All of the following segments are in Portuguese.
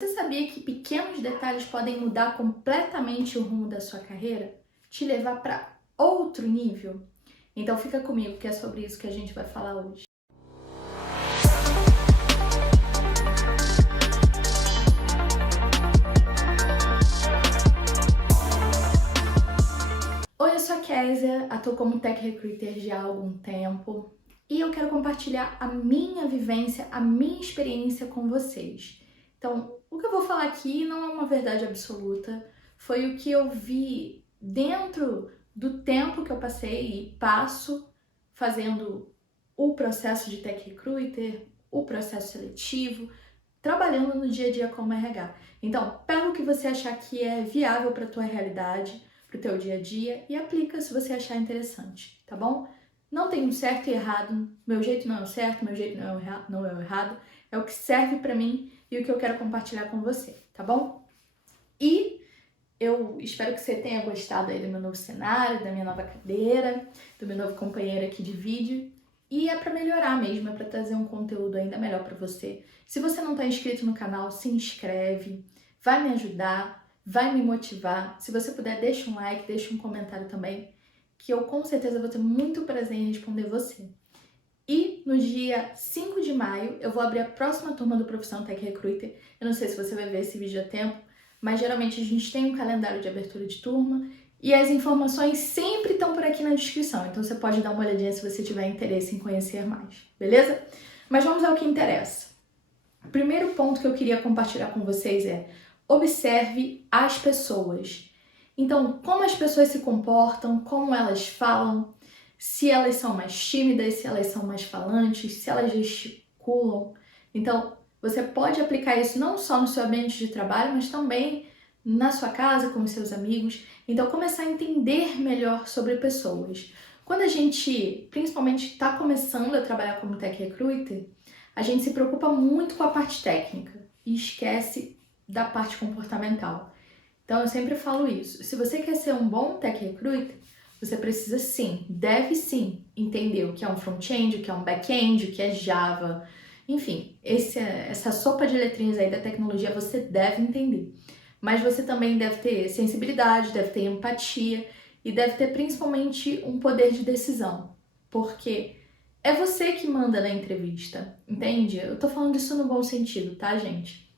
Você sabia que pequenos detalhes podem mudar completamente o rumo da sua carreira? Te levar para outro nível? Então fica comigo que é sobre isso que a gente vai falar hoje. Oi, eu sou a Kézia, atuo como Tech Recruiter já há algum tempo e eu quero compartilhar a minha vivência, a minha experiência com vocês. Então, o que eu vou falar aqui não é uma verdade absoluta, foi o que eu vi dentro do tempo que eu passei e passo fazendo o processo de Tech Recruiter, o processo seletivo, trabalhando no dia a dia como RH. Então, pega o que você achar que é viável para a tua realidade, para o teu dia a dia e aplica se você achar interessante, tá bom? Não tem um certo e errado, meu jeito não é o certo, meu jeito não é o errado, é o que serve para mim e o que eu quero compartilhar com você, tá bom? E eu espero que você tenha gostado aí do meu novo cenário, da minha nova cadeira, do meu novo companheiro aqui de vídeo. E é para melhorar mesmo, é para trazer um conteúdo ainda melhor para você. Se você não está inscrito no canal, se inscreve, vai me ajudar, vai me motivar. Se você puder, deixa um like, deixa um comentário também, que eu com certeza vou ter muito prazer em responder você. E no dia 5 de maio eu vou abrir a próxima turma do Profissão Tech Recruiter. Eu não sei se você vai ver esse vídeo a tempo, mas geralmente a gente tem um calendário de abertura de turma e as informações sempre estão por aqui na descrição, então você pode dar uma olhadinha se você tiver interesse em conhecer mais, beleza? Mas vamos ao que interessa. O primeiro ponto que eu queria compartilhar com vocês é: observe as pessoas. Então, como as pessoas se comportam, como elas falam, se elas são mais tímidas, se elas são mais falantes, se elas gesticulam. Então, você pode aplicar isso não só no seu ambiente de trabalho, mas também na sua casa, com os seus amigos. Então, começar a entender melhor sobre pessoas. Quando a gente, principalmente, está começando a trabalhar como Tech Recruiter, a gente se preocupa muito com a parte técnica e esquece da parte comportamental. Então, eu sempre falo isso. Se você quer ser um bom Tech Recruiter, você precisa sim, deve sim, entender o que é um front-end, o que é um back-end, o que é Java. Enfim, essa sopa de letrinhas aí da tecnologia você deve entender. Mas você também deve ter sensibilidade, deve ter empatia e deve ter principalmente um poder de decisão. Porque é você que manda na entrevista, entende? Eu tô falando isso no bom sentido, tá, gente?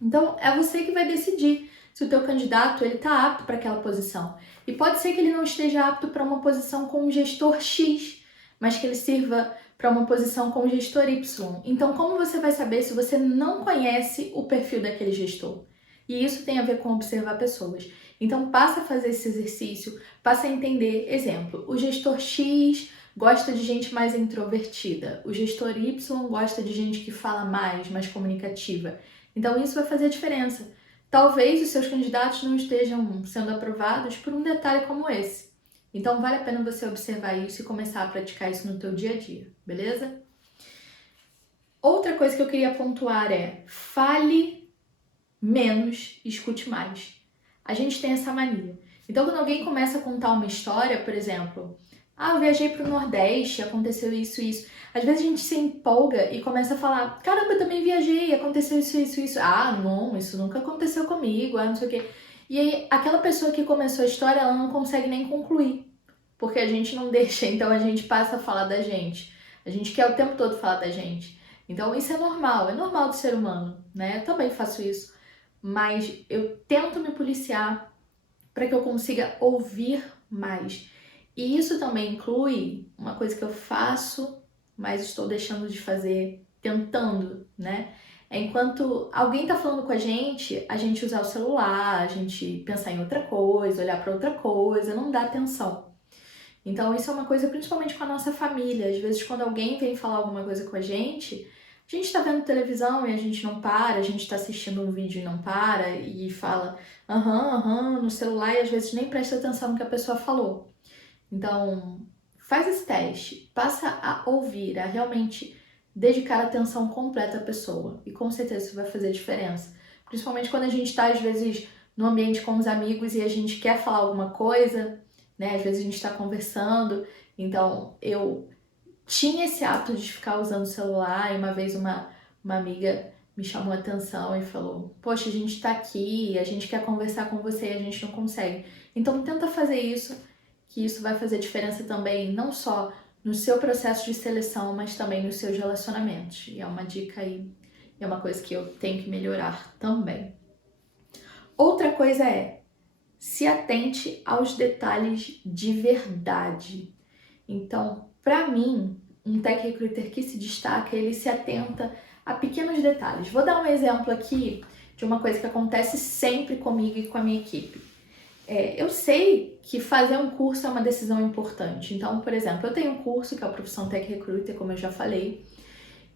Então, é você que vai decidir se o teu candidato ele tá apto para aquela posição. E pode ser que ele não esteja apto para uma posição com um gestor X, mas que ele sirva para uma posição com um gestor Y. Então, como você vai saber se você não conhece o perfil daquele gestor? E isso tem a ver com observar pessoas. Então, passa a fazer esse exercício, passa a entender. Exemplo, o gestor X gosta de gente mais introvertida, o gestor Y gosta de gente que fala mais comunicativa. Então, isso vai fazer a diferença. Talvez os seus candidatos não estejam sendo aprovados por um detalhe como esse. Então, vale a pena você observar isso e começar a praticar isso no teu dia a dia, beleza? Outra coisa que eu queria pontuar é: fale menos, escute mais. A gente tem essa mania. Então, quando alguém começa a contar uma história, por exemplo, eu viajei para o Nordeste, aconteceu isso e isso. Às vezes a gente se empolga e começa a falar: caramba, eu também viajei, aconteceu isso. Não, isso nunca aconteceu comigo, não sei o quê. E aí, aquela pessoa que começou a história, ela não consegue nem concluir, porque a gente não deixa, então a gente passa a falar da gente. A gente quer o tempo todo falar da gente. Então, isso é normal do ser humano, né? Eu também faço isso, mas eu tento me policiar para que eu consiga ouvir mais. E isso também inclui uma coisa que eu faço, mas estou deixando de fazer, tentando, né? É enquanto alguém tá falando com a gente usar o celular, a gente pensar em outra coisa, olhar para outra coisa, não dá atenção. Então isso é uma coisa principalmente com a nossa família. Às vezes quando alguém vem falar alguma coisa com a gente tá vendo televisão e a gente não para, a gente tá assistindo um vídeo e não para e fala aham, no celular e às vezes nem presta atenção no que a pessoa falou. Então, faz esse teste, passa a ouvir, a realmente dedicar atenção completa à pessoa. E com certeza isso vai fazer diferença. Principalmente quando a gente está, às vezes, no ambiente com os amigos e a gente quer falar alguma coisa, né? Às vezes a gente está conversando. Então, eu tinha esse hábito de ficar usando o celular e uma vez uma amiga me chamou a atenção e falou: poxa, a gente tá aqui, a gente quer conversar com você e a gente não consegue. Então tenta fazer isso, que isso vai fazer diferença também, não só no seu processo de seleção, mas também nos seus relacionamentos. E é uma dica aí, é uma coisa que eu tenho que melhorar também. Outra coisa é, se atente aos detalhes de verdade. Então, para mim, um tech recruiter que se destaca, ele se atenta a pequenos detalhes. Vou dar um exemplo aqui de uma coisa que acontece sempre comigo e com a minha equipe. Eu sei que fazer um curso é uma decisão importante. Então, por exemplo, eu tenho um curso que é a Profissão Tech Recruiter, como eu já falei,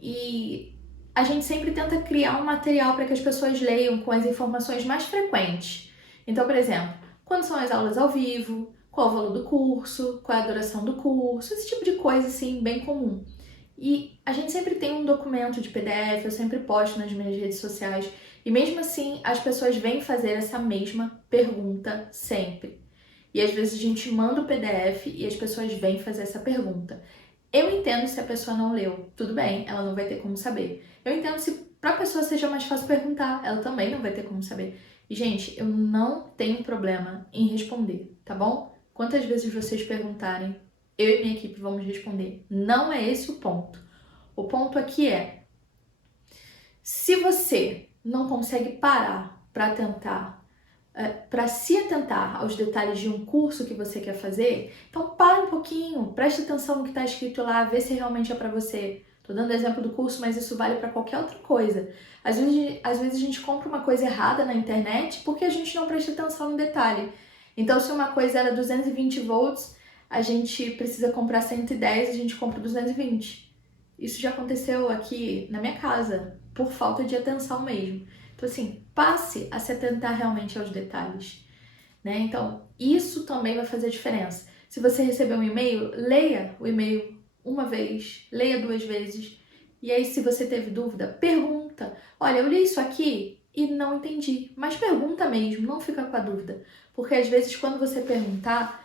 e a gente sempre tenta criar um material para que as pessoas leiam com as informações mais frequentes. Então, por exemplo, quando são as aulas ao vivo, qual o valor do curso, qual é a duração do curso, esse tipo de coisa assim, bem comum. E a gente sempre tem um documento de PDF, eu sempre posto nas minhas redes sociais, e mesmo assim as pessoas vêm fazer essa mesma pergunta sempre. E às vezes a gente manda o PDF e as pessoas vêm fazer essa pergunta. Eu entendo se a pessoa não leu, tudo bem, ela não vai ter como saber. Eu entendo se para a pessoa seja mais fácil perguntar, ela também não vai ter como saber. E, gente, eu não tenho problema em responder, tá bom? Quantas vezes vocês perguntarem, eu e minha equipe vamos responder. Não é esse o ponto. O ponto aqui é, se você não consegue parar para tentar, para se atentar aos detalhes de um curso que você quer fazer, então para um pouquinho, preste atenção no que está escrito lá, vê se realmente é para você. Tô dando exemplo do curso, mas isso vale para qualquer outra coisa. Às vezes a gente compra uma coisa errada na internet porque a gente não presta atenção no detalhe. Então, se uma coisa era 220 volts, a gente precisa comprar 110, a gente compra 220. Isso já aconteceu aqui na minha casa, por falta de atenção mesmo. Então, assim, passe a se atentar realmente aos detalhes, né? Então, isso também vai fazer diferença. Se você receber um e-mail, leia o e-mail uma vez, leia 2 vezes. E aí, se você teve dúvida, pergunta. Olha, eu li isso aqui e não entendi. Mas pergunta mesmo, não fica com a dúvida. Porque às vezes, quando você perguntar,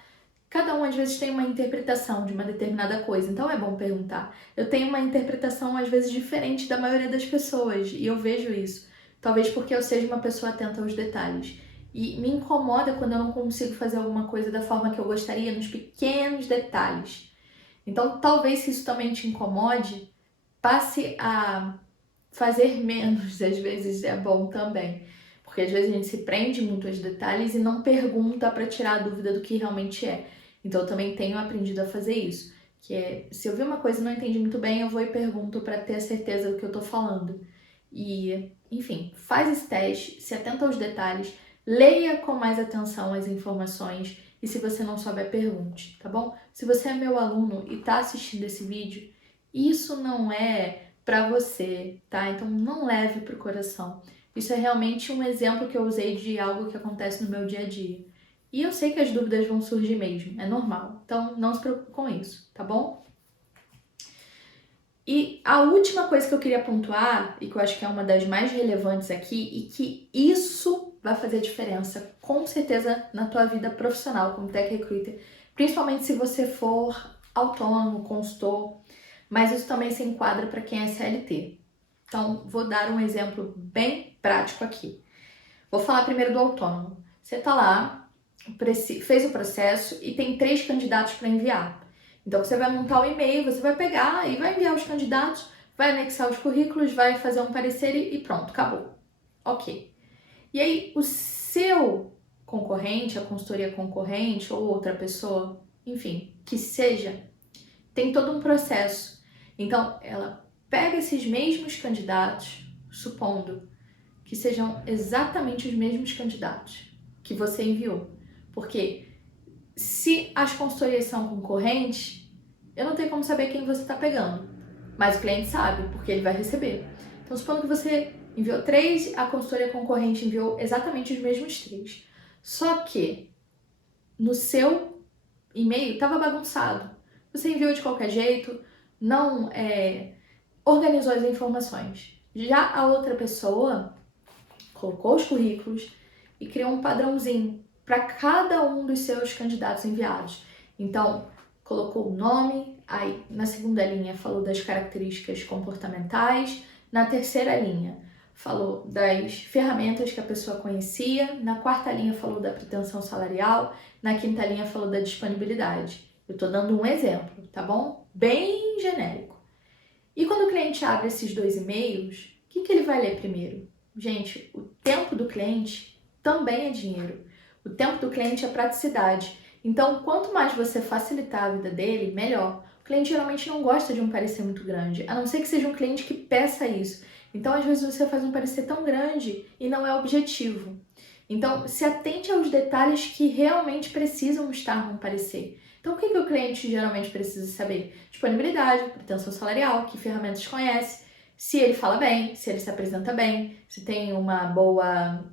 cada um às vezes tem uma interpretação de uma determinada coisa, então é bom perguntar. Eu tenho uma interpretação às vezes diferente da maioria das pessoas e eu vejo isso. Talvez porque eu seja uma pessoa atenta aos detalhes. E me incomoda quando eu não consigo fazer alguma coisa da forma que eu gostaria, nos pequenos detalhes. Então, talvez se isso também te incomode, passe a fazer menos, às vezes é bom também. Porque às vezes a gente se prende muito aos detalhes e não pergunta para tirar a dúvida do que realmente é. Então eu também tenho aprendido a fazer isso, que é, se eu vi uma coisa e não entendi muito bem, eu vou e pergunto para ter a certeza do que eu tô falando. E, enfim, faz esse teste, se atenta aos detalhes, leia com mais atenção as informações e se você não souber, pergunte, tá bom? Se você é meu aluno e tá assistindo esse vídeo, isso não é para você, tá? Então não leve pro coração. Isso é realmente um exemplo que eu usei de algo que acontece no meu dia a dia. E eu sei que as dúvidas vão surgir mesmo, é normal. Então não se preocupe com isso, tá bom? E a última coisa que eu queria pontuar, e que eu acho que é uma das mais relevantes aqui, e que isso vai fazer diferença com certeza na tua vida profissional como tech recruiter, principalmente se você for autônomo, consultor, mas isso também se enquadra para quem é CLT. Então, vou dar um exemplo bem prático aqui. Vou falar primeiro do autônomo. Você está lá, fez o processo e tem 3 candidatos para enviar. Então, você vai montar o e-mail, você vai pegar e vai enviar os candidatos, vai anexar os currículos, vai fazer um parecer e pronto, acabou. Ok. E aí, o seu concorrente, a consultoria concorrente ou outra pessoa, enfim, que seja, tem todo um processo. Então, ela pega esses mesmos candidatos, supondo que sejam exatamente os mesmos candidatos que você enviou. Porque se as consultorias são concorrentes, eu não tenho como saber quem você está pegando. Mas o cliente sabe, porque ele vai receber. Então, supondo que você enviou 3, a consultoria concorrente enviou exatamente os mesmos 3. Só que no seu e-mail estava bagunçado. Você enviou de qualquer jeito, não organizou as informações. Já a outra pessoa colocou os currículos e criou um padrãozinho para cada um dos seus candidatos enviados. Então, colocou o nome, aí na segunda linha falou das características comportamentais, na terceira linha falou das ferramentas que a pessoa conhecia, na quarta linha falou da pretensão salarial, na quinta linha falou da disponibilidade. Eu tô dando um exemplo, tá bom? Bem genérico. E quando o cliente abre esses 2 e-mails, o que ele vai ler primeiro? Gente, o tempo do cliente também é dinheiro. O tempo do cliente é praticidade. Então, quanto mais você facilitar a vida dele, melhor. O cliente geralmente não gosta de um parecer muito grande, a não ser que seja um cliente que peça isso. Então, às vezes, você faz um parecer tão grande e não é objetivo. Então, se atente aos detalhes que realmente precisam estar no parecer. Então, o que o cliente geralmente precisa saber? Disponibilidade, pretensão salarial, que ferramentas conhece, se ele fala bem, se ele se apresenta bem, se tem uma boa...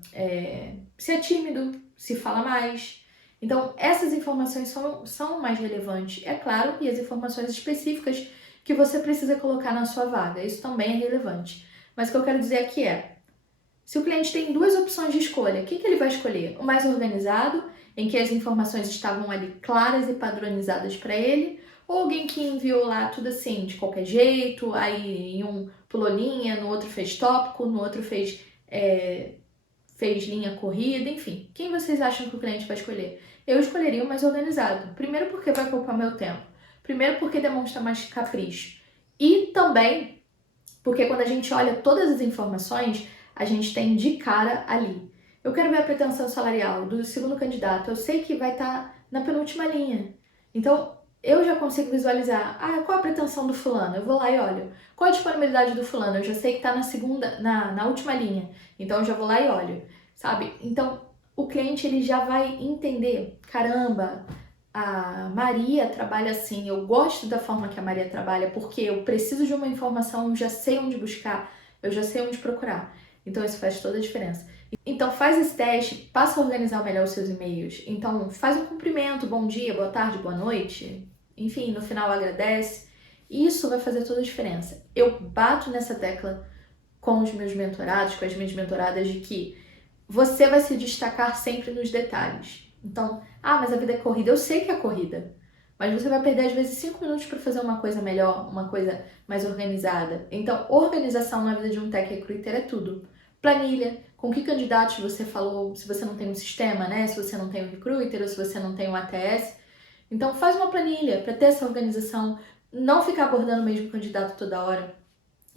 se é tímido, se fala mais. Então, essas informações são mais relevantes, é claro, e as informações específicas que você precisa colocar na sua vaga, isso também é relevante. Mas o que eu quero dizer aqui é, se o cliente tem 2 opções de escolha, o que ele vai escolher? O mais organizado, em que as informações estavam ali claras e padronizadas para ele, ou alguém que enviou lá tudo assim, de qualquer jeito, aí em um pulou linha, no outro fez tópico, no outro fez linha corrida, enfim. Quem vocês acham que o cliente vai escolher? Eu escolheria o mais organizado. Primeiro porque vai poupar meu tempo. Primeiro porque demonstra mais capricho. E também porque quando a gente olha todas as informações, a gente tem de cara ali. Eu quero ver a pretensão salarial do segundo candidato. Eu sei que vai estar na penúltima linha. Então, eu já consigo visualizar, qual a pretensão do fulano? Eu vou lá e olho. Qual a disponibilidade do fulano? Eu já sei que está na última linha. Então, eu já vou lá e olho, sabe? Então, o cliente, ele já vai entender, caramba, a Maria trabalha assim, eu gosto da forma que a Maria trabalha, porque eu preciso de uma informação, eu já sei onde buscar, eu já sei onde procurar. Então, isso faz toda a diferença. Então, faz esse teste, passa a organizar melhor os seus e-mails. Então, faz um cumprimento, bom dia, boa tarde, boa noite. Enfim, no final agradece. Isso vai fazer toda a diferença. Eu bato nessa tecla com os meus mentorados, com as minhas mentoradas, de que você vai se destacar sempre nos detalhes. Então, mas a vida é corrida. Eu sei que é corrida, mas você vai perder às vezes 5 minutos para fazer uma coisa melhor, uma coisa mais organizada. Então, organização na vida de um tech recruiter é tudo. Planilha, com que candidatos você falou, se você não tem um sistema, né? Se você não tem um recruiter ou se você não tem um ATS. Então, faz uma planilha para ter essa organização, não ficar abordando o mesmo candidato toda hora.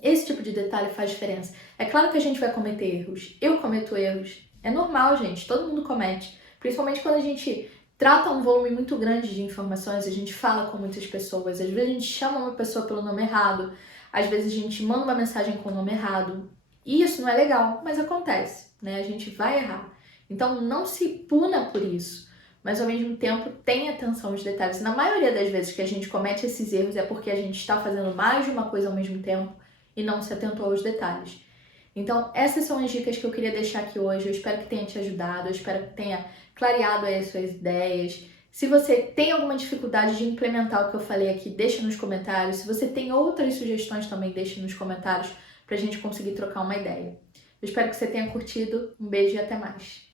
Esse tipo de detalhe faz diferença. É claro que a gente vai cometer erros. Eu cometo erros. É normal, gente. Todo mundo comete. Principalmente quando a gente trata um volume muito grande de informações, a gente fala com muitas pessoas. Às vezes a gente chama uma pessoa pelo nome errado. Às vezes a gente manda uma mensagem com o nome errado. E isso não é legal, mas acontece, né? A gente vai errar. Então não se puna por isso. Mas ao mesmo tempo tenha atenção aos detalhes. Na maioria das vezes que a gente comete esses erros é porque a gente está fazendo mais de uma coisa ao mesmo tempo e não se atentou aos detalhes. Então, essas são as dicas que eu queria deixar aqui hoje. Eu espero que tenha te ajudado, eu espero que tenha clareado aí as suas ideias. Se você tem alguma dificuldade de implementar o que eu falei aqui, deixa nos comentários. Se você tem outras sugestões também, deixa nos comentários pra gente conseguir trocar uma ideia. Eu espero que você tenha curtido. Um beijo e até mais.